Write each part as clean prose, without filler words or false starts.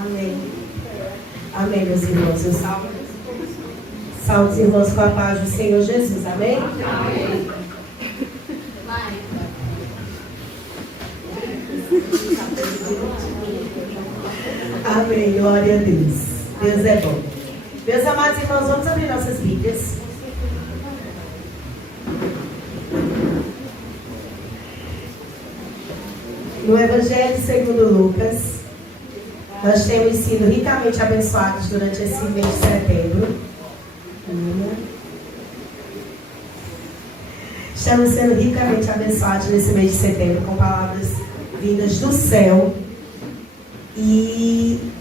Amém. Amém, meus irmãos. Eu salve os irmãos com a paz do Senhor Jesus. Amém? Amém. Amém. Glória a Deus. Deus é bom. Meus amados irmãos, vamos abrir nossas Bíblias. No Evangelho segundo Lucas, nós temos sido ricamente abençoados durante esse mês de setembro. Estamos sendo ricamente abençoados nesse mês de setembro com palavras vindas do céu. E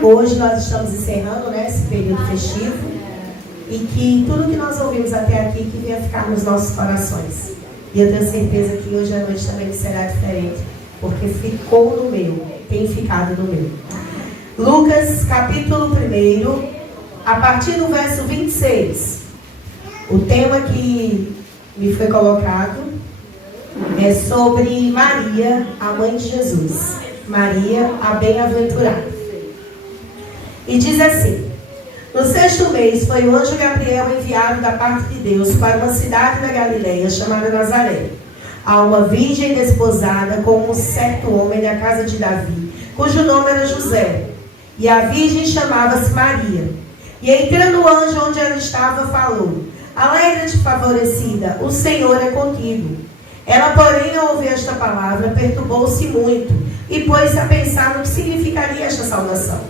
hoje nós estamos encerrando, esse período festivo. E que tudo que nós ouvimos até aqui que venha ficar nos nossos corações. E eu tenho certeza que hoje à noite também será diferente, porque ficou no meu, tem ficado no meu. Lucas, capítulo 1, a partir do verso 26. O tema que me foi colocado é sobre Maria, a mãe de Jesus. Maria, a bem-aventurada. E diz assim: no 6º mês foi o anjo Gabriel enviado da parte de Deus para uma cidade da Galileia chamada Nazaré, a uma virgem desposada com um certo homem da casa de Davi, cujo nome era José. E a virgem chamava-se Maria. E entrando o anjo onde ela estava, falou: alegra-te, favorecida, o Senhor é contigo. Ela, porém, ao ouvir esta palavra, perturbou-se muito e pôs-se a pensar no que significaria esta saudação.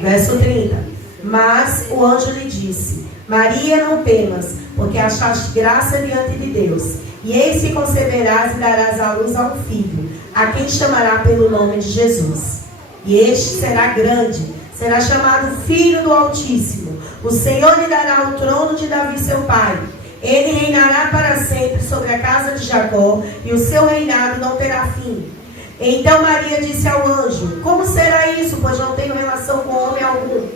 Verso 30. Mas o anjo lhe disse: Maria, não temas, porque achaste graça diante de Deus. E eis que conceberás e darás à luz a um filho, a quem chamará pelo nome de Jesus. E este será grande, será chamado Filho do Altíssimo. O Senhor lhe dará o trono de Davi seu pai. Ele reinará para sempre sobre a casa de Jacó, e o seu reinado não terá fim. Então Maria disse ao anjo: como será isso, pois não tenho relação com homem algum?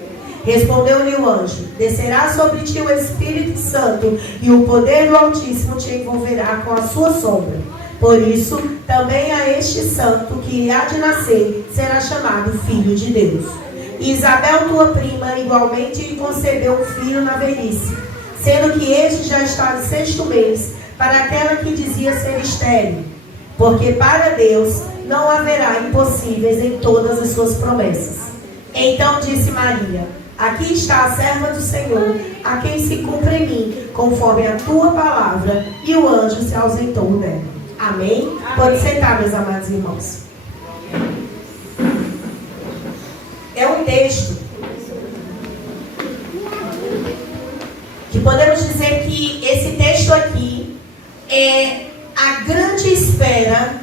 Respondeu-lhe o anjo: descerá sobre ti o Espírito Santo, e o poder do Altíssimo te envolverá com a sua sombra. Por isso, também a este santo que há de nascer será chamado Filho de Deus. E Isabel, tua prima, igualmente concebeu um filho na velhice, sendo que este já está no 6º mês, para aquela que dizia ser estéril. Porque para Deus não haverá impossíveis em todas as suas promessas. Então disse Maria: aqui está a serva do Senhor, a quem se cumpre em mim, conforme a tua palavra. E o anjo se ausentou dela. Amém? Pode sentar, meus amados irmãos. É um texto que podemos dizer que esse texto aqui é a grande espera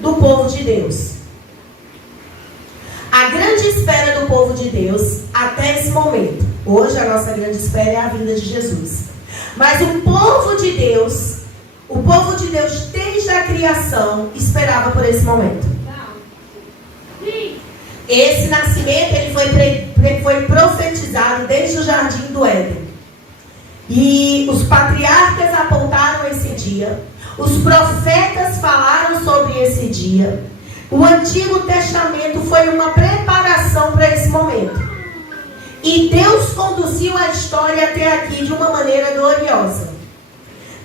do povo de Deus. A grande espera do povo de Deus até esse momento. Hoje a nossa grande espera é a vinda de Jesus. Mas o povo de Deus desde a criação esperava por esse momento. Esse nascimento ele foi profetizado desde o jardim do Éden. E os patriarcas apontaram esse dia. Os profetas falaram sobre esse dia. O Antigo Testamento foi uma preparação para esse momento. E Deus conduziu a história até aqui de uma maneira gloriosa.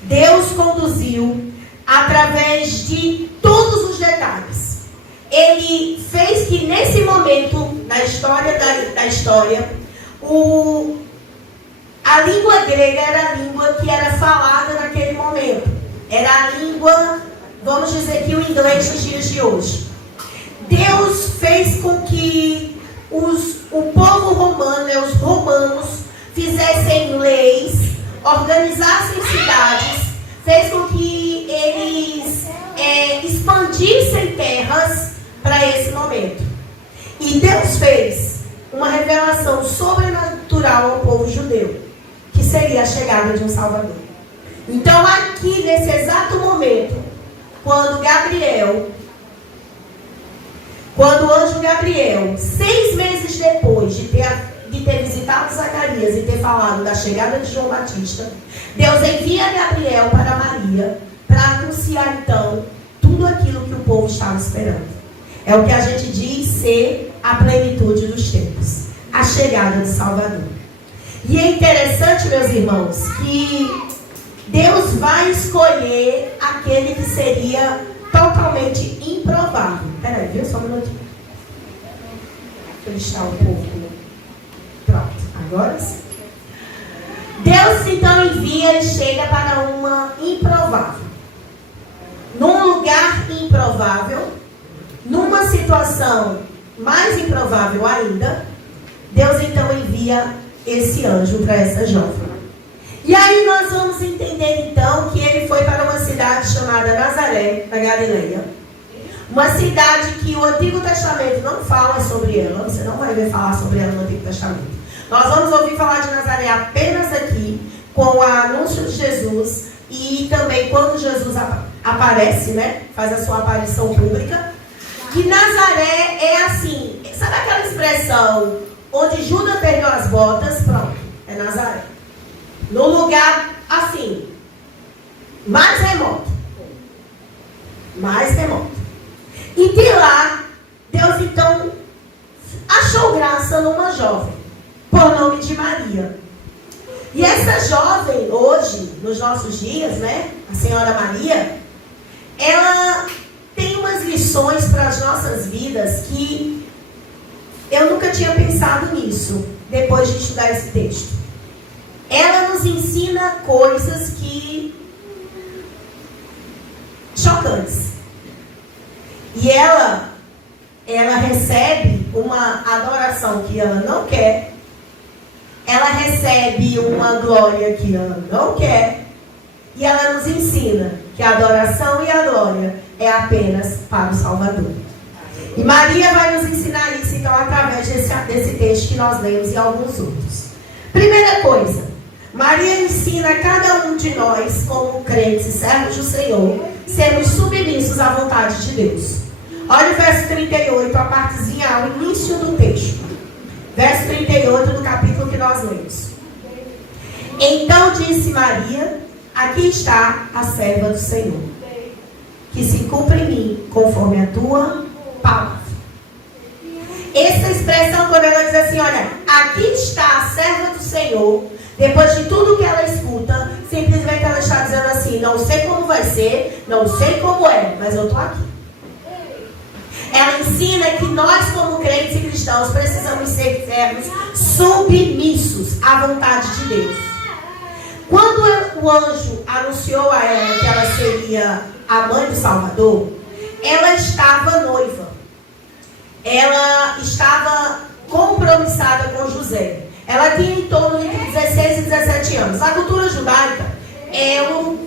Deus conduziu através de todos os detalhes. Ele fez que nesse momento da história, a língua grega era a língua que era falada naquele momento. Era a língua, vamos dizer que o inglês dos dias de hoje. Deus fez com que o povo romano, os romanos, fizessem leis, organizassem cidades, fez com que eles expandissem terras para esse momento. E Deus fez uma revelação sobrenatural ao povo judeu, que seria a chegada de um Salvador. Então aqui, nesse exato momento, quando o anjo Gabriel, 6 meses depois de ter visitado Zacarias e ter falado da chegada de João Batista, Deus envia Gabriel para Maria para anunciar então tudo aquilo que o povo estava esperando. É o que a gente diz ser a plenitude dos tempos, a chegada do Salvador. E é interessante, meus irmãos, que Deus vai escolher aquele que seria totalmente improvável. Peraí, viu? Só um minutinho. Deixa eu deixar um pouco. Pronto, agora sim. Deus então envia e chega para uma improvável. Num lugar improvável, numa situação mais improvável ainda, Deus então envia esse anjo para essa jovem. E aí nós vamos entender então que ele foi para uma cidade chamada Nazaré, da Galileia. Uma cidade que o Antigo Testamento não fala sobre ela. Você não vai ver falar sobre ela no Antigo Testamento. Nós vamos ouvir falar de Nazaré apenas aqui, com o anúncio de Jesus. E também quando Jesus aparece, né? Faz a sua aparição pública. Que Nazaré é assim. Sabe aquela expressão onde Judas perdeu as botas? Pronto, é Nazaré. No lugar, assim, mais remoto. Mais remoto. E de lá, Deus então achou graça numa jovem, por nome de Maria. E essa jovem, hoje, nos nossos dias, né, a Senhora Maria, ela tem umas lições para as nossas vidas que eu nunca tinha pensado nisso, depois de estudar esse texto. Ela nos ensina coisas que chocantes. E ela recebe uma adoração que ela não quer. Ela recebe uma glória que ela não quer. E ela nos ensina que a adoração e a glória é apenas para o Salvador. E Maria vai nos ensinar isso, então, através desse texto que nós lemos e alguns outros. Primeira coisa, Maria ensina a cada um de nós, como crentes e servos do Senhor, sermos submissos à vontade de Deus. Olha o verso 38, a partezinha ao início do texto. Verso 38 do capítulo que nós lemos. Então disse Maria: aqui está a serva do Senhor, que se cumpra em mim conforme a tua palavra. Essa expressão, quando ela diz assim, olha, aqui está a serva do Senhor, depois de tudo que ela escuta, simplesmente ela está dizendo assim, não sei como vai ser, não sei como é, mas eu estou aqui. Ela ensina que nós, como crentes e cristãos, precisamos ser servos submissos à vontade de Deus. Quando o anjo anunciou a ela que ela seria a mãe do Salvador, ela estava noiva. Ela estava compromissada com José. Ela tinha em torno de 16 e 17 anos. A cultura judaica é o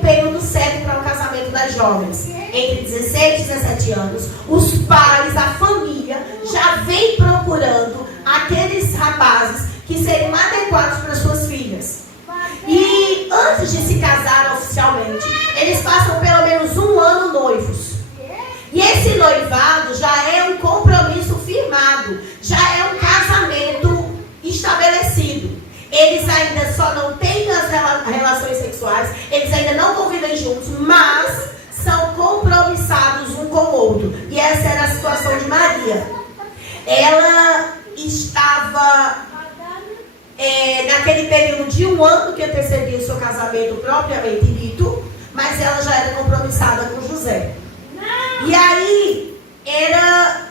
período certo para o casamento das jovens. Entre 16 e 17 anos, os pais, a família, já vem procurando aqueles rapazes que seriam adequados para suas filhas. E antes de se casar oficialmente, eles passam pelo menos um ano noivos. E esse noivado já é um compromisso firmado, já é um casamento estabelecido. Eles ainda só não têm as relações sexuais, eles ainda não convivem juntos, mas são compromissados um com o outro. E essa era a situação de Maria. Ela estava naquele período de um ano que antecedia o seu casamento propriamente dito, mas ela já era compromissada com José. E aí era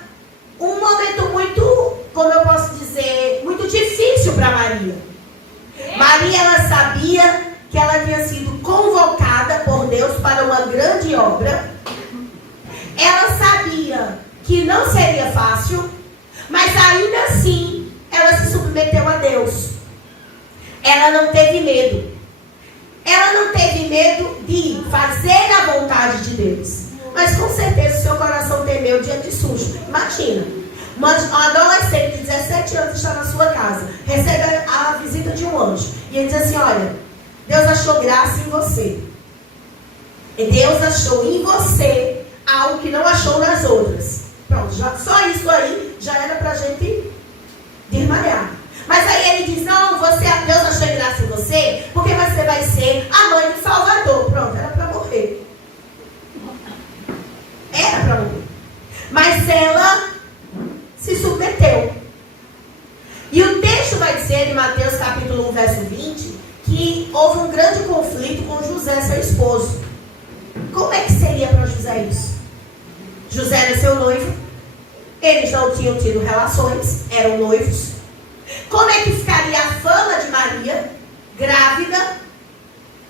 um momento muito, como eu posso dizer, muito difícil para Maria. Maria, ela sabia que ela tinha sido convocada por Deus para uma grande obra. Ela sabia que não seria fácil, mas ainda assim ela se submeteu a Deus. Ela não teve medo. Ela não teve medo de fazer a vontade de Deus. Mas com certeza o seu coração temeu diante de susto. Imagina, uma adolescente de 17 anos está na sua casa, recebe a visita de um anjo. E ele diz assim, olha, Deus achou graça em você. E Deus achou em você algo que não achou nas outras. Pronto, só isso aí já era pra gente desmaiar. Mas aí ele diz, não, Deus achou graça em você, porque você vai ser a mãe do Salvador. Pronto, era pra morrer. Era para morrer. Mas ela verso 20, que houve um grande conflito com José, seu esposo. Como é que seria para José isso? José era seu noivo, eles não tinham tido relações, eram noivos. Como é que ficaria a fama de Maria, grávida,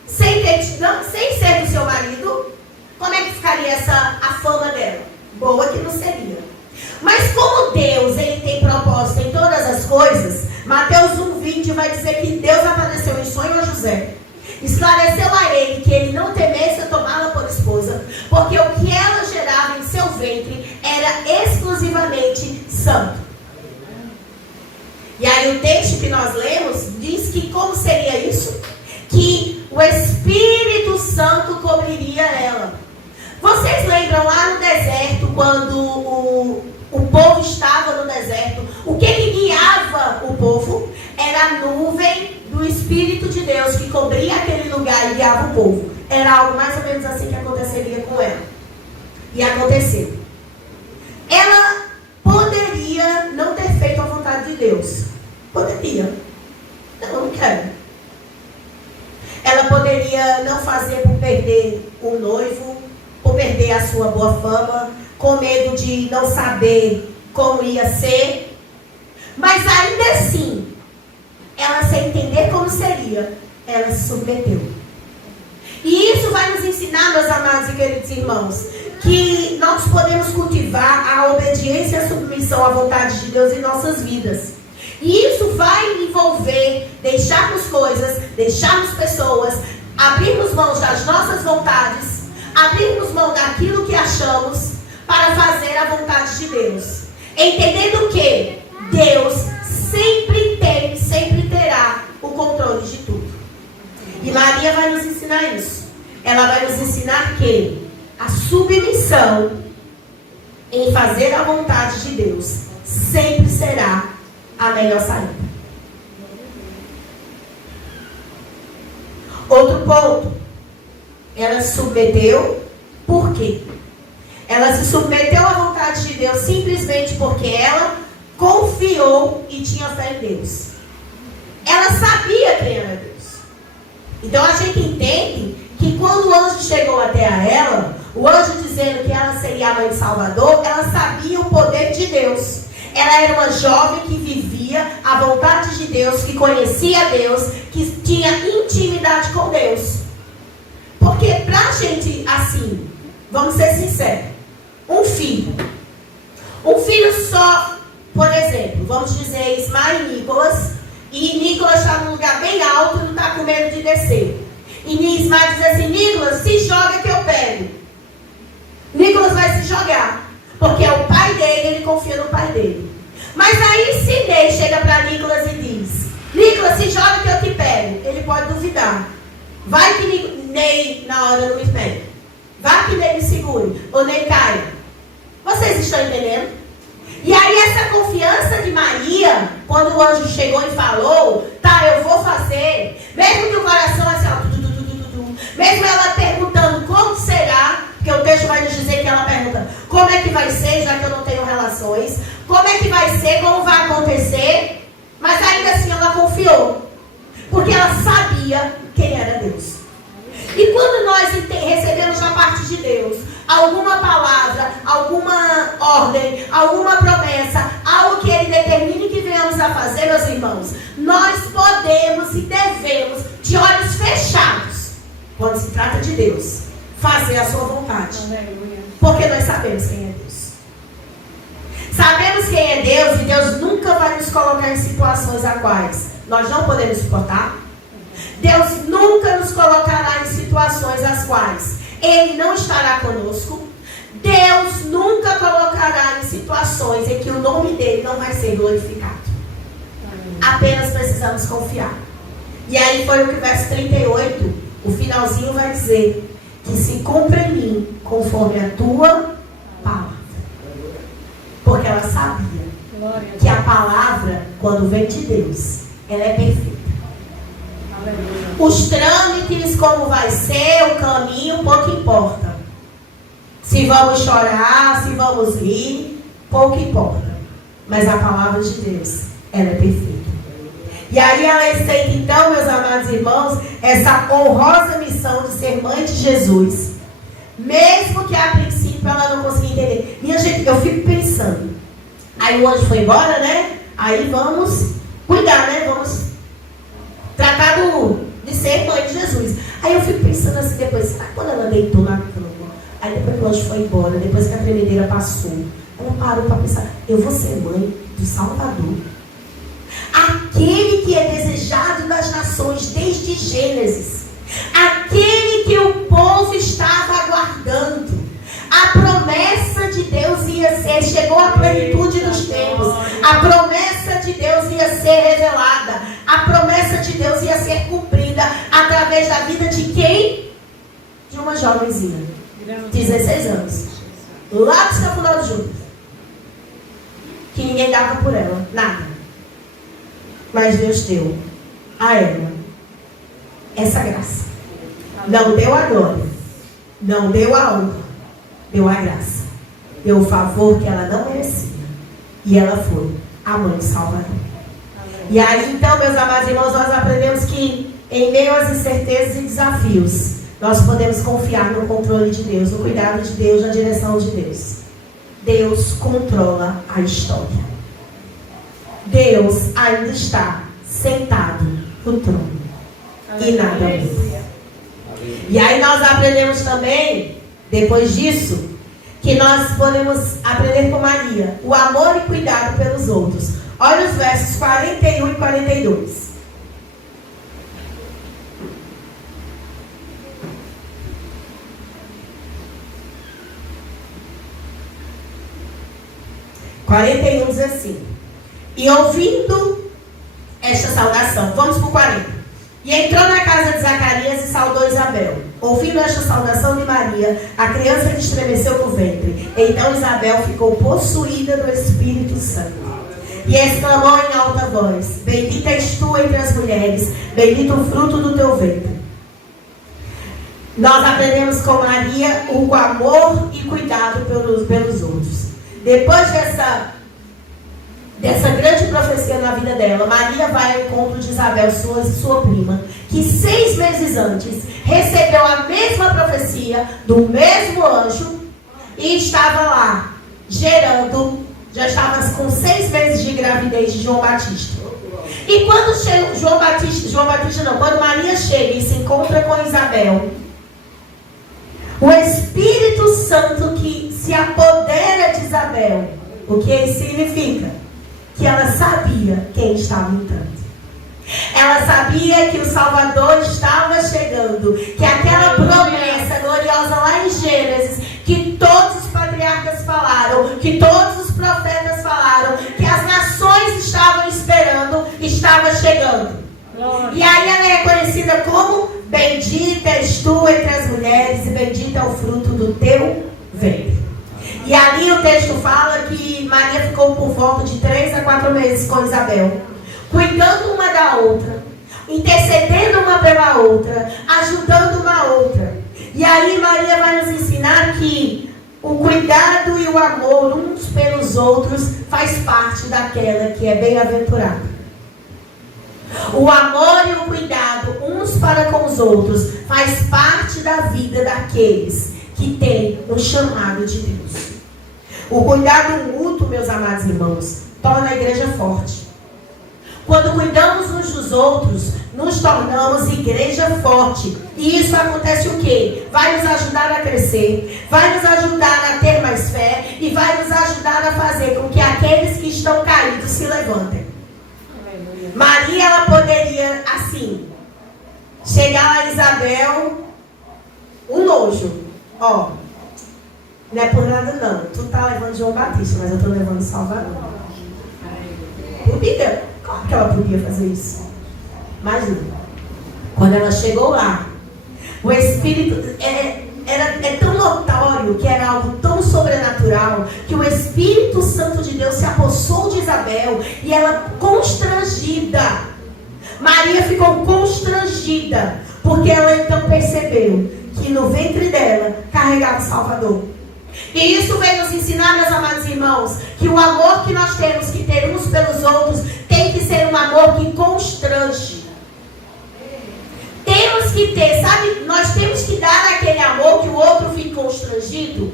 sem ser do seu marido? Como é que ficaria a fama dela? Boa que não seria. Mas como Deus, ele tem propósito em todas as coisas, Mateus 1,20 vai dizer que Deus apareceu em sonho a José. Esclareceu a ele que ele não temesse tomá-la por esposa, porque o que ela gerava em seu ventre era exclusivamente santo. E aí o texto que nós lemos diz que como seria isso? Que o Espírito Santo cobriria ela. Vocês lembram lá no deserto, quando o povo estava no deserto, o que guiava o povo? Era a nuvem do Espírito de Deus que cobria aquele lugar e guiava o povo. Era algo mais ou menos assim que aconteceria com ela. E aconteceu. Ela poderia não ter feito a vontade de Deus. Poderia. Não quero. Ela poderia não fazer por perder o noivo, por perder a sua boa fama, com medo de não saber como ia ser. Mas ainda assim, ela, sem entender como seria, ela se submeteu. E isso vai nos ensinar, meus amados e queridos irmãos, que nós podemos cultivar a obediência e a submissão à vontade de Deus em nossas vidas. E isso vai envolver deixarmos coisas, deixarmos pessoas, abrirmos mãos das nossas vontades, abrirmos mão daquilo que achamos para fazer a vontade de Deus. Entendendo que Deus sempre tem, sempre terá o controle de tudo. E Maria vai nos ensinar isso. Ela vai nos ensinar que a submissão em fazer a vontade de Deus sempre será a melhor saída. Outro ponto. Ela se submeteu. Por quê? Ela se submeteu à vontade de Deus simplesmente porque ela confiou e tinha fé em Deus. Ela sabia quem era Deus. Então a gente entende que quando o anjo chegou até a ela, o anjo dizendo que ela seria a mãe de Salvador, ela sabia o poder de Deus. Ela era uma jovem que vivia a vontade de Deus, que conhecia Deus, que tinha intimidade com Deus. Porque pra gente, assim, vamos ser sinceros, um filho só, por exemplo, vamos dizer Ismael e Nicolas, e Nicolas está num lugar bem alto e não está com medo de descer. E Ismael diz assim: Nicolas, se joga que eu pego. Nicolas vai se jogar, porque é o pai dele, ele confia no pai dele. Mas aí se Ney chega para Nicolas e diz: Nicolas, se joga que eu te pego. Ele pode duvidar. Vai que Ney na hora não me pega. Vai que Ney me segure, ou Ney caia. Vocês estão entendendo? E aí essa confiança de Maria, quando o anjo chegou e falou, tá, eu vou fazer, mesmo que o coração assim, ó, mesmo ela perguntando como será, porque o texto vai nos dizer que ela pergunta, como é que vai ser, já que eu não tenho relações, como é que vai ser, como vai acontecer, mas ainda assim ela confiou, porque ela sabia quem era Deus. E quando nós recebemos da parte de Deus alguma palavra, alguma ordem, alguma promessa, algo que Ele determine que venhamos a fazer, meus irmãos, nós podemos e devemos, de olhos fechados, quando se trata de Deus, fazer a sua vontade. Porque nós sabemos quem é Deus. Sabemos quem é Deus, e Deus nunca vai nos colocar em situações a quais nós não podemos suportar. Deus nunca nos colocará em situações as quais Ele não estará conosco. Deus nunca colocará em situações em que o nome dele não vai ser glorificado. Apenas precisamos confiar. E aí foi o que o verso 38, o finalzinho vai dizer, que se cumpra em mim conforme a tua palavra. Porque ela sabia que a palavra, quando vem de Deus, ela é perfeita. Os trâmites, como vai ser, o caminho, pouco importa. Se vamos chorar, se vamos rir, pouco importa. Mas a palavra de Deus, ela é perfeita. E aí ela aceita então, meus amados irmãos, essa honrosa missão de ser mãe de Jesus. Mesmo que a princípio ela não conseguia entender. Minha gente, eu fico pensando. Aí o anjo foi embora, né? Aí vamos cuidar, né? Vamos tratar de ser mãe de Jesus. Aí eu fico pensando assim depois, sabe quando ela deitou na cama? Aí depois que o anjo foi embora, depois que a tremedeira passou, ela parou para pensar, eu vou ser mãe do Salvador. Aquele que é desejado das nações desde Gênesis. Aquele que o povo estava aguardando. A promessa de Deus ia ser, chegou à plenitude dos tempos. A promessa de Deus ia ser revelada. A promessa de Deus ia ser cumprida através da vida de quem? De uma jovenzinha, 16 anos. Lá do Cafundó do Júnior. Que ninguém dava por ela, nada. Mas Deus deu a ela essa graça. Não deu a glória, não deu a honra, deu a graça, deu o favor que ela não merecia. E ela foi a mãe de Salvador. E aí então, meus amados irmãos, nós aprendemos que em meio às incertezas e desafios, nós podemos confiar no controle de Deus, no cuidado de Deus, na direção de Deus. Deus controla a história. Deus ainda está sentado no trono. E nada muda. E aí nós aprendemos também, depois disso, que nós podemos aprender com Maria o amor e cuidado pelos outros. Olha os versos 41 e 42. Diz assim: e ouvindo esta saudação, vamos para o 40. E entrou na casa de Zacarias e saudou Isabel. Ouvindo esta saudação de Maria, a criança lhe estremeceu no ventre. Então Isabel ficou possuída do Espírito Santo. E exclamou em alta voz: bendita és tu entre as mulheres, bendito o fruto do teu ventre. Nós aprendemos com Maria o amor e cuidado pelos outros. Depois dessa grande profecia na vida dela, Maria vai ao encontro de Isabel, sua prima, que 6 meses antes recebeu a mesma profecia do mesmo anjo e estava lá gerando, já estava com 6 meses de gravidez de João Batista. E quando quando Maria chega e se encontra com Isabel, o Espírito Santo que se apodera de Isabel, o que isso significa? Que ela sabia quem estava entrando. Ela sabia que o Salvador estava chegando, que aquela promessa gloriosa lá em Gênesis, que todos os patriarcas falaram, que todos os profetas falaram, que as nações estavam esperando, estava chegando. E aí ela é conhecida como bendita és tu entre as mulheres e bendito é o fruto do teu ventre. E ali o texto fala que Maria ficou por volta de 3 a 4 meses com Isabel, cuidando uma da outra, intercedendo uma pela outra, ajudando uma outra. E aí Maria vai nos ensinar que o cuidado e o amor uns pelos outros faz parte daquela que é bem-aventurada. O amor e o cuidado uns para com os outros faz parte da vida daqueles que têm o chamado de Deus. O cuidado mútuo, meus amados irmãos, torna a igreja forte. Quando cuidamos uns dos outros, nos tornamos igreja forte. E isso acontece o quê? Vai nos ajudar a crescer, vai nos ajudar a ter mais fé e vai nos ajudar a fazer com que aqueles que estão caídos se levantem. Maria, ela poderia, assim, chegar a Isabel, um nojo. Ó, não é por nada não. Tu tá levando João Batista, mas eu tô levando Salvador. Podia. Claro que ela podia fazer isso. Imagina. Quando ela chegou lá, o Espírito é tão notório que era algo tão sobrenatural que o Espírito Santo de Deus se apossou de Isabel e ela constrangida. Maria ficou constrangida porque ela então percebeu que no ventre dela carregava o Salvador. E isso vem nos ensinar, meus amados irmãos, que o amor que nós temos que ter uns pelos outros tem que ser um amor que constrange. Egito.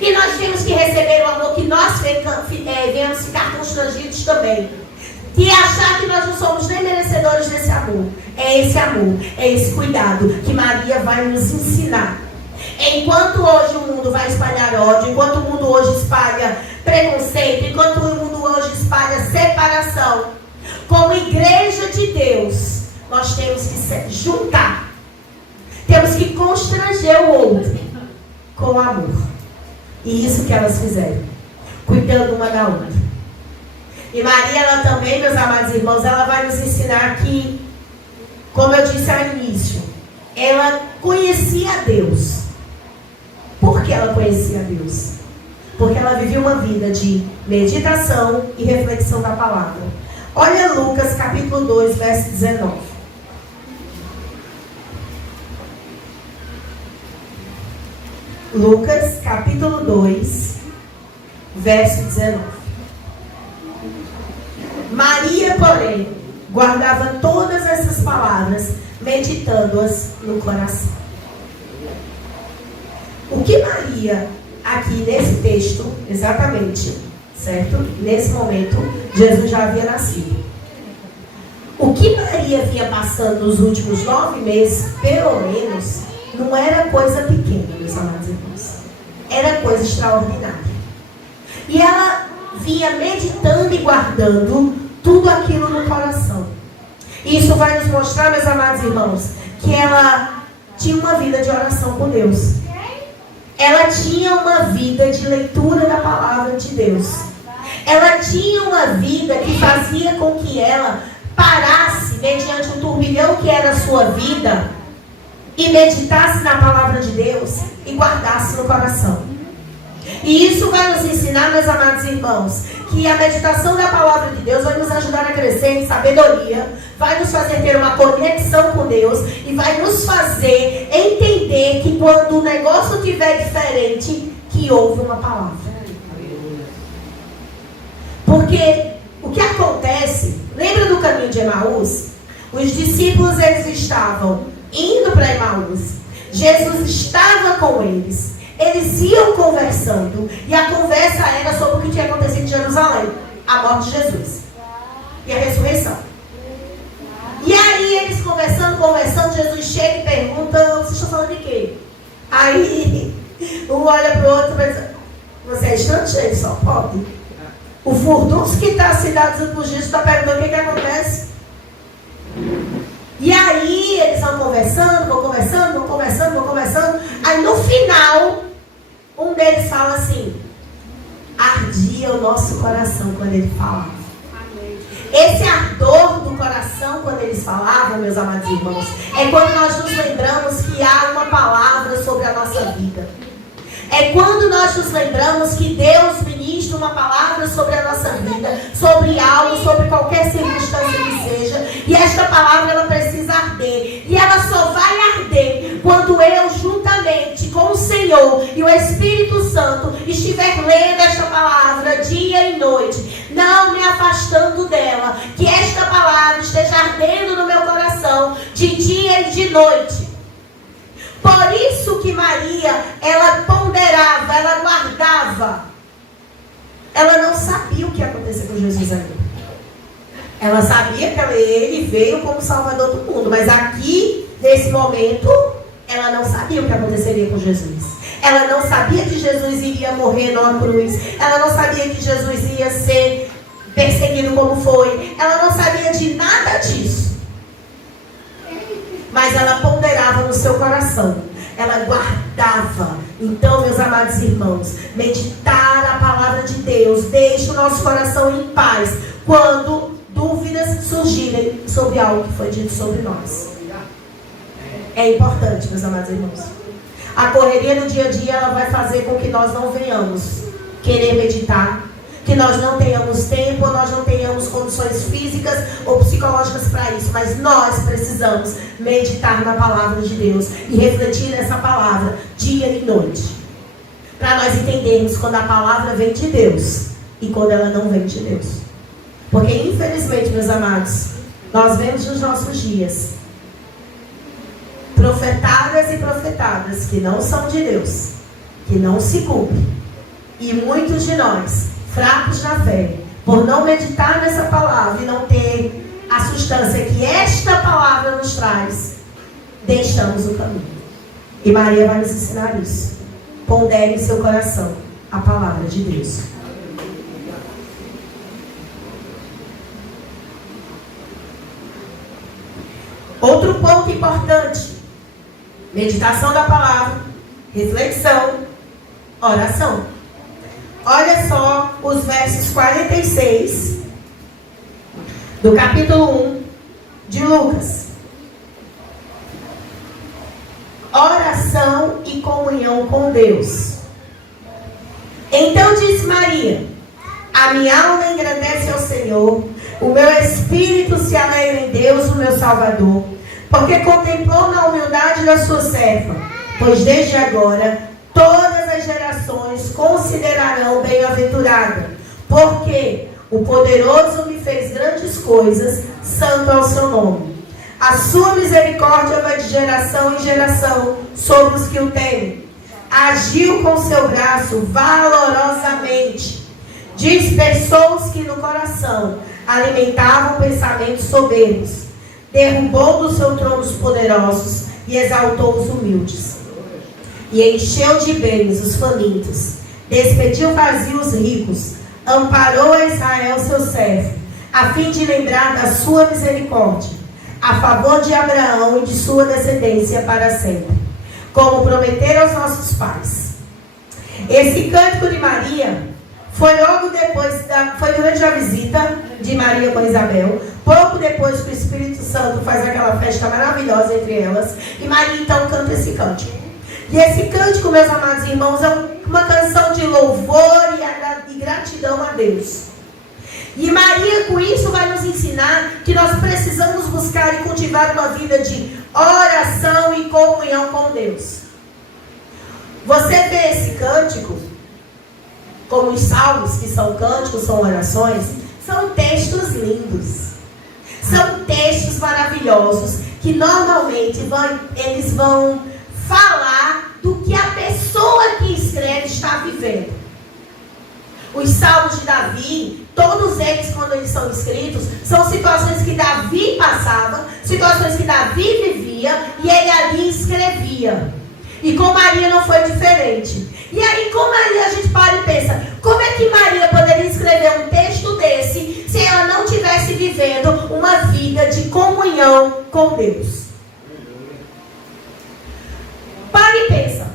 E nós temos que receber o amor que nós venhamos ficar constrangidos também. E achar que nós não somos nem merecedores desse amor. É esse amor, é esse cuidado que Maria vai nos ensinar. Enquanto hoje o mundo vai espalhar ódio, enquanto o mundo hoje espalha preconceito, enquanto o mundo hoje espalha separação, como igreja de Deus, nós temos que se juntar. Temos que constranger o outro com amor. E isso que elas fizeram, cuidando uma da outra. E Maria, ela também, meus amados irmãos, ela vai nos ensinar que, como eu disse ao início, ela conhecia a Deus. Por que ela conhecia a Deus? Porque ela vivia uma vida de meditação e reflexão da palavra. Olha Lucas capítulo 2, verso 19. Lucas capítulo 2, verso 19. Maria, porém, guardava todas essas palavras, meditando-as no coração. O que Maria, aqui nesse texto, exatamente, certo? Nesse momento, Jesus já havia nascido. O que Maria vinha passando nos últimos 9 meses, pelo menos, não era coisa pequena, meus amados irmãos. Era coisa extraordinária. E ela vinha meditando e guardando tudo aquilo no coração. E isso vai nos mostrar, meus amados irmãos, que ela tinha uma vida de oração com Deus. Ela tinha uma vida de leitura da palavra de Deus. Ela tinha uma vida que fazia com que ela parasse mediante o turbilhão que era a sua vida e meditasse na palavra de Deus e guardasse no coração. E isso vai nos ensinar, meus amados irmãos, que a meditação da palavra de Deus vai nos ajudar a crescer em sabedoria, vai nos fazer ter uma conexão com Deus e vai nos fazer entender que quando o negócio estiver diferente, que houve uma palavra. Porque o que acontece, lembra do caminho de Emaús? Os discípulos, eles estavam indo para Emaús. Jesus estava com eles. Eles iam conversando. E a conversa era sobre o que tinha acontecido em Jerusalém. A morte de Jesus. E a ressurreição. E aí eles conversando, Jesus chega e pergunta: vocês estão falando de quê? Aí um olha para o outro e diz: você é estrangeiro, só pode. O furdunço que está a cidade dos Jesus está perguntando o que acontece. E aí eles vão conversando. Aí no final, um deles fala assim: ardia o nosso coração quando ele falava. Esse ardor do coração quando eles falavam, meus amados irmãos, é quando nós nos lembramos que há uma palavra sobre a nossa vida. É quando nós nos lembramos que Deus ministra uma palavra sobre a nossa vida, sobre algo, sobre qualquer circunstância que seja. E esta palavra, ela precisa arder. E ela só vai arder quando eu, juntamente com o Senhor e o Espírito Santo, estiver lendo esta palavra dia e noite, não me afastando dela. Que esta palavra esteja ardendo no meu coração de dia e de noite. Por isso que Maria, ela ponderava, ela guardava. Ela não sabia o que ia acontecer com Jesus ali. Ela sabia que ele veio como Salvador do mundo. Mas aqui, nesse momento, ela não sabia o que aconteceria com Jesus. Ela não sabia que Jesus iria morrer numa cruz. Ela não sabia que Jesus ia ser perseguido como foi. Ela não sabia de nada disso. Mas ela ponderava no seu coração. Ela guardava. Então, meus amados irmãos, meditar a palavra de Deus deixa o nosso coração em paz quando dúvidas surgirem sobre algo que foi dito sobre nós. É importante, meus amados irmãos. A correria do dia a dia, ela vai fazer com que nós não venhamos querer meditar, que nós não tenhamos tempo, ou nós não tenhamos condições físicas ou psicológicas para isso. Mas nós precisamos meditar na palavra de Deus e refletir nessa palavra dia e noite. Para nós entendermos quando a palavra vem de Deus e quando ela não vem de Deus. Porque infelizmente, meus amados, nós vemos nos nossos dias profetadas e profetadas que não são de Deus, que não se cumpre. E muitos de nós, fracos na fé, por não meditar nessa palavra e não ter a substância que esta palavra nos traz, deixamos o caminho. E Maria vai nos ensinar isso. Pondere em seu coração a palavra de Deus. Outro ponto importante: meditação da palavra, reflexão, oração. Olha só os versos 46 do capítulo 1 de Lucas. Oração e comunhão com Deus. Então disse Maria: a minha alma engrandece ao Senhor, o meu espírito se alegra em Deus, o meu Salvador, porque contemplou na humildade da sua serva, pois desde agora todas as gerações considerarão bem-aventurada, porque o poderoso me fez grandes coisas, santo é o seu nome. A sua misericórdia vai de geração em geração sobre os que o temem. Agiu com seu braço valorosamente, dispersou os que no coração alimentavam pensamentos soberbos, derrubou do seu trono os poderosos e exaltou os humildes. E encheu de bens os famintos, despediu vazios os ricos, amparou a Israel seu servo, a fim de lembrar da sua misericórdia, a favor de Abraão e de sua descendência para sempre, como prometeram aos nossos pais. Esse cântico de Maria foi logo depois, foi durante a visita de Maria com Isabel, pouco depois que o Espírito Santo faz aquela festa maravilhosa entre elas, e Maria então canta esse cântico. E esse cântico, meus amados irmãos, é uma canção de louvor e gratidão a Deus. E Maria, com isso, vai nos ensinar que nós precisamos buscar e cultivar uma vida de oração e comunhão com Deus. Você vê esse cântico, como os salmos, que são cânticos, são orações, são textos lindos. São textos maravilhosos, que normalmente eles vão falar do que a pessoa que escreve está vivendo. Os salmos de Davi, todos eles, quando eles são escritos, são situações que Davi passava, situações que Davi vivia, e ele ali escrevia. E com Maria não foi diferente. E aí, com Maria, a gente para e pensa: como é que Maria poderia escrever um texto desse se ela não estivesse vivendo uma vida de comunhão com Deus? Para e pensa.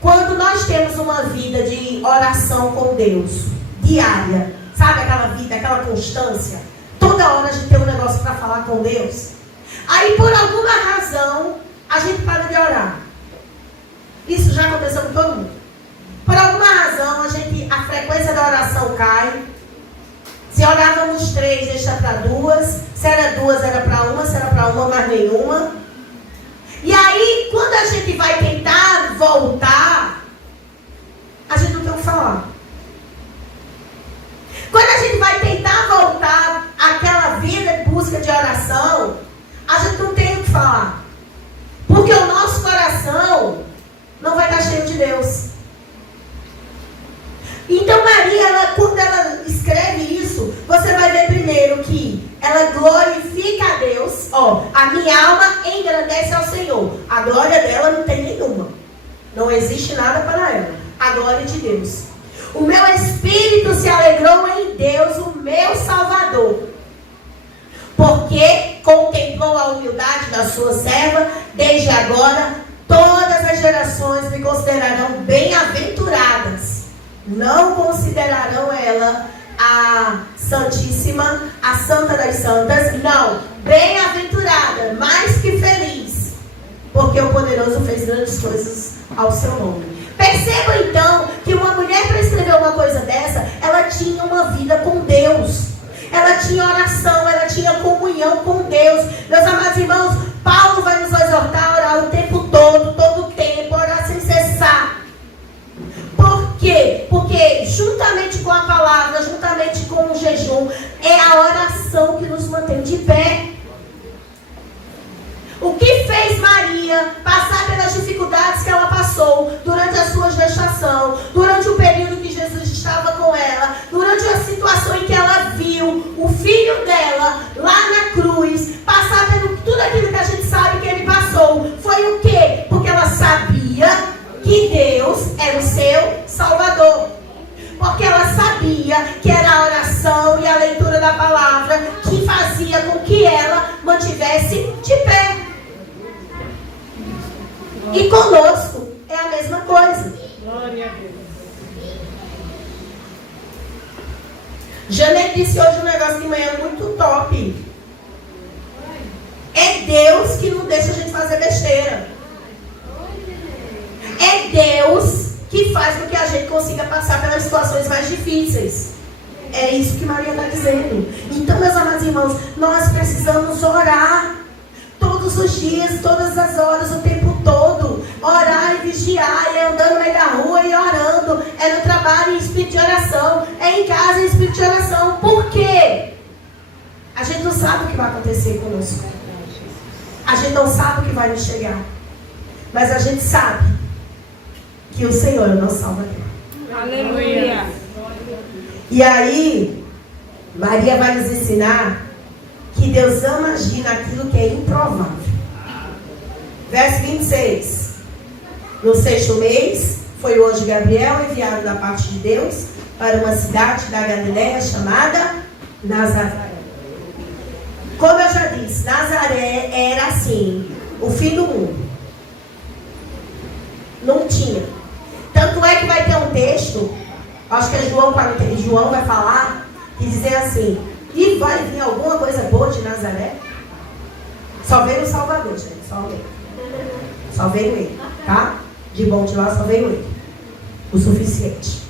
Quando nós temos uma vida de oração com Deus, diária, sabe aquela vida, aquela constância, toda hora a gente tem um negócio para falar com Deus, aí por alguma razão a gente para de orar. Isso já aconteceu com todo mundo. Por alguma razão a frequência da oração cai. Se orávamos 3, deixa para 2. Se era 2, era para 1. Se era para 1, mais nenhuma. E aí, quando a gente vai tentar voltar, a gente não tem o que falar. Quando a gente vai tentar voltar àquela vida de busca de oração, a gente não tem o que falar. Porque o nosso coração não vai estar cheio de Deus. Então Maria, quando ela escreve isso, você vai ver primeiro que ela glorifica a Deus. A minha alma engrandece ao Senhor. A glória dela não tem nenhuma. Não existe nada para ela. A glória de Deus. O meu espírito se alegrou em Deus, o meu Salvador, porque contemplou a humildade da sua serva. Desde agora todas as gerações me considerarão bem-aventuradas. Não considerarão ela a Santíssima, a Santa das Santas. Não, bem-aventurada, mais que feliz, porque o Poderoso fez grandes coisas ao seu nome. Perceba então que uma mulher, para escrever uma coisa dessa, ela tinha uma vida com Deus. Ela tinha oração, ela tinha comunhão com Deus. Meus amados irmãos, Paulo vai nos exortar a orar o tempo todo o tempo, orar sem cessar. Por quê? Porque juntamente com a palavra, juntamente com o jejum, é a oração que nos mantém de pé. O que fez Maria passar pelas dificuldades que ela passou durante a sua gestação? da palavra que fazia com que ela mantivesse de pé. E conosco é a mesma coisa. Glória a Deus. Janete disse hoje um negócio de manhã muito top. É Deus que não deixa a gente fazer besteira. É Deus que faz com que a gente consiga passar pelas situações mais difíceis. É isso que Maria está dizendo. Então, meus amados irmãos, nós precisamos orar todos os dias, todas as horas, o tempo todo. Orar e vigiar, é andando no meio da rua e orando. É no trabalho em espírito de oração. É em casa em espírito de oração. Por quê? A gente não sabe o que vai acontecer conosco. A gente não sabe o que vai nos chegar. Mas a gente sabe que o Senhor é o nosso Salvador. Aleluia. E aí, Maria vai nos ensinar que Deus ama agir naquilo que é improvável. Verso 26. No 6º mês, foi o anjo Gabriel enviado da parte de Deus para uma cidade da Galileia chamada Nazaré. Como eu já disse, Nazaré era assim, o fim do mundo. Não tinha. Tanto é que vai ter um texto, acho que é João 40, João vai falar, que dizer assim: e vai vir alguma coisa boa de Nazaré? Só veio o Salvador, gente, só veio. Só veio ele, tá? De bom de lá só veio ele. O suficiente.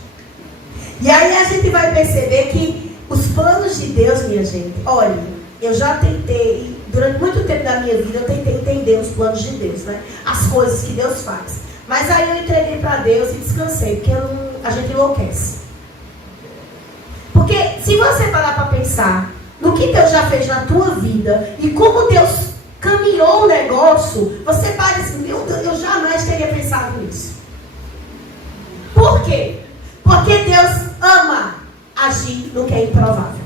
E aí a gente vai perceber que os planos de Deus, minha gente, olha, eu já tentei, durante muito tempo da minha vida, eu tentei entender os planos de Deus, né? As coisas que Deus faz. Mas aí eu entreguei para Deus e descansei, porque a gente enlouquece. Porque se você parar para pensar no que Deus já fez na tua vida e como Deus caminhou o negócio, você para assim: meu Deus, eu jamais teria pensado nisso. Por quê? Porque Deus ama agir no que é improvável.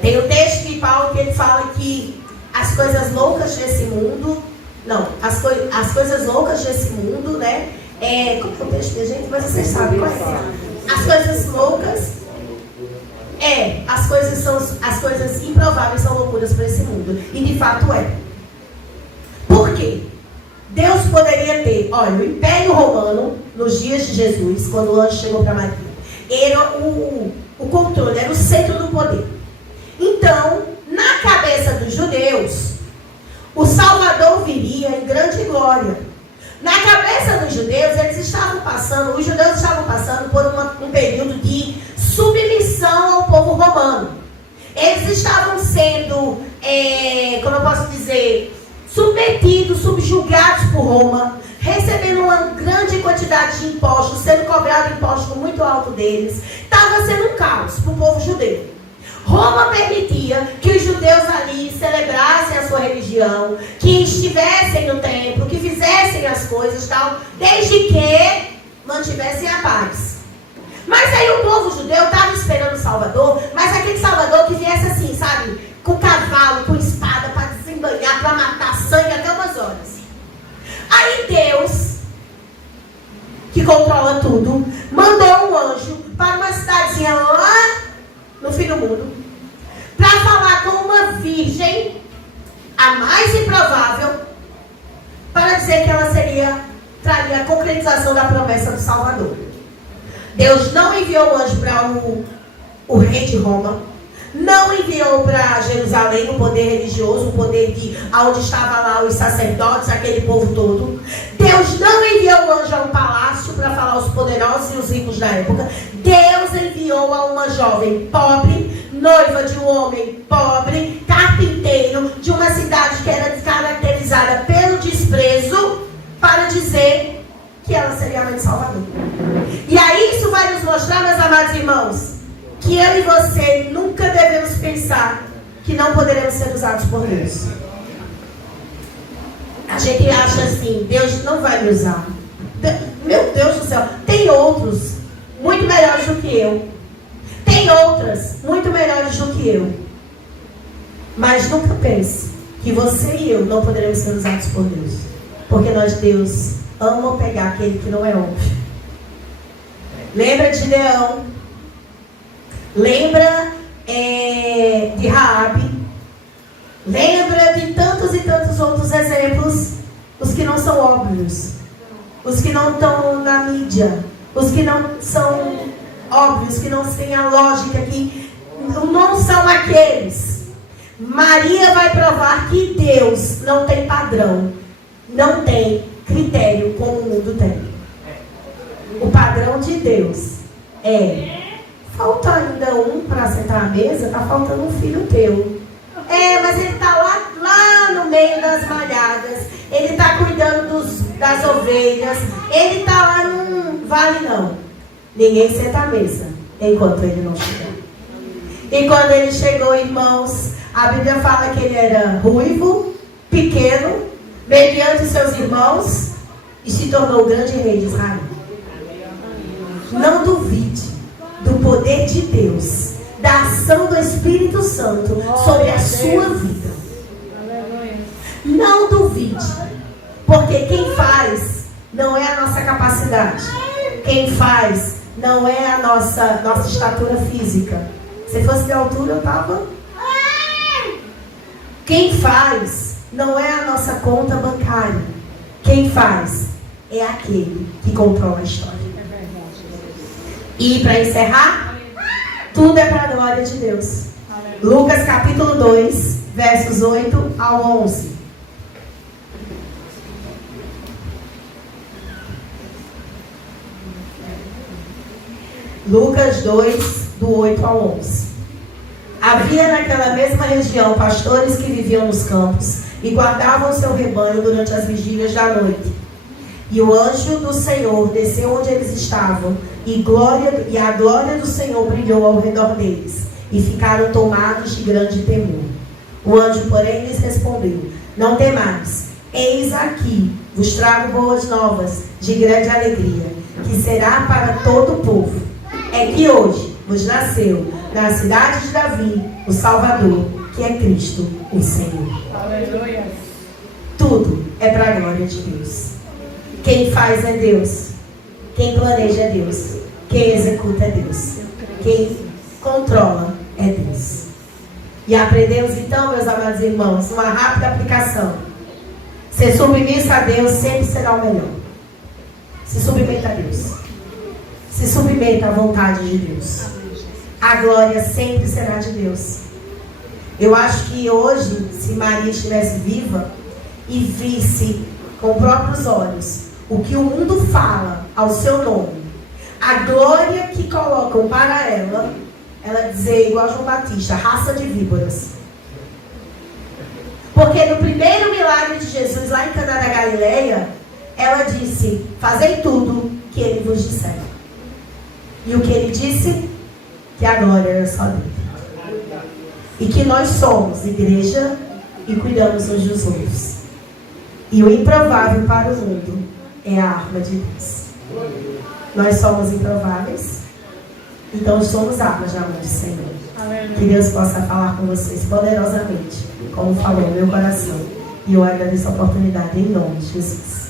Tem um texto de Paulo que ele fala que as coisas loucas desse mundo, as coisas loucas desse mundo, né? Como é o texto, minha gente? Mas vocês sabem qual é. As coisas loucas, as coisas improváveis são loucuras para esse mundo. E de fato é. Por quê? Deus poderia ter, olha, o Império Romano, nos dias de Jesus, quando o anjo chegou para Maria, era o controle, era o centro do poder. Então, na cabeça dos judeus, o Salvador viria em grande glória. Na cabeça dos judeus, os judeus estavam passando por um período de submissão ao povo romano. Eles estavam sendo, como eu posso dizer, submetidos, subjugados por Roma, recebendo uma grande quantidade de impostos, sendo cobrado imposto muito alto deles. Estava sendo um caos para o povo judeu. Roma permitia que os judeus ali celebrassem a sua religião, que estivessem no templo, que fizessem as coisas tal, desde que mantivessem a paz. Mas aí o povo judeu estava esperando o Salvador, mas aquele Salvador que viesse assim, sabe, com cavalo, com espada, para desembanhar, para matar, sangue até umas horas. Aí Deus, que controla tudo, mandou um anjo para uma cidadezinha lá no fim do mundo, para falar com uma virgem, a mais improvável, para dizer que ela traria a concretização da promessa do Salvador. Deus não enviou o anjo para o rei de Roma, não enviou para Jerusalém o poder religioso, o poder de onde estavam lá os sacerdotes, aquele povo todo. Deus não enviou o anjo a um palácio para falar aos poderosos e os ricos da época. Deus enviou a uma jovem pobre, noiva de um homem pobre, carpinteiro, de uma cidade que era caracterizada pelo desprezo, para dizer que ela seria a mãe de Salvador. E aí isso vai nos mostrar, meus amados irmãos, que eu e você nunca devemos pensar que não poderemos ser usados por Deus. A gente acha assim: Deus não vai me usar. Meu Deus do céu, tem outros muito melhores do que eu. Tem outras muito melhores do que eu. Mas nunca pense que você e eu não poderemos ser usados por Deus. Porque Deus ama pegar aquele que não é homem. Lembra de Leão? Lembra óbvios, os que não estão na mídia, os que não são óbvios, que não têm a lógica, que não são aqueles. Maria vai provar que Deus não tem padrão, não tem critério como o mundo tem. O padrão de Deus é: falta ainda um para sentar à mesa, está faltando um filho teu. Mas ele está lá no meio das malhadas, ele está cuidando das ovelhas, ele está lá, não vale não. Ninguém senta à mesa enquanto ele não chegar. E quando ele chegou, irmãos, a Bíblia fala que ele era ruivo, pequeno, mediante seus irmãos, e se tornou o grande rei de Israel. Não duvide do poder de Deus, da ação do Espírito Santo sobre a sua vida. Não duvide, porque quem faz não é a nossa capacidade. Quem faz não é a nossa estatura física. Se fosse de altura, eu estava. Quem faz não é a nossa conta bancária. Quem faz é aquele que controla a história. E para encerrar, tudo é para a glória de Deus. Lucas capítulo 2, versos 8 ao 11. Lucas 2, do 8 ao 11. Havia naquela mesma região pastores que viviam nos campos e guardavam o seu rebanho durante as vigílias da noite. E o anjo do Senhor desceu onde eles estavam, e a glória do Senhor brilhou ao redor deles, e ficaram tomados de grande temor. O anjo, porém, lhes respondeu: não temais, eis aqui vos trago boas novas de grande alegria, que será para todo o povo. É que hoje vos nasceu na cidade de Davi o Salvador, que é Cristo, o Senhor. Aleluia. Tudo é para a glória de Deus. Quem faz é Deus. Quem planeja é Deus. Quem executa é Deus. Quem controla é Deus. E aprendemos então, meus amados irmãos, uma rápida aplicação. Ser submisso a Deus sempre será o melhor. Se submeta a Deus. Se submeta à vontade de Deus. A glória sempre será de Deus. Eu acho que hoje, se Maria estivesse viva e visse com próprios olhos o que o mundo fala ao seu nome, a glória que colocam para ela dizer igual João Batista: raça de víboras. Porque no primeiro milagre de Jesus lá em Caná da Galileia, ela disse: fazei tudo que ele vos disser. E o que ele disse? Que a glória era só dele. E que nós somos igreja e cuidamos uns dos outros. E o improvável para o mundo é a arma de Deus. Nós somos improváveis, então somos armas na mão do Senhor. Que Deus possa falar com vocês poderosamente, como falou no meu coração. E eu agradeço a oportunidade em nome de Jesus.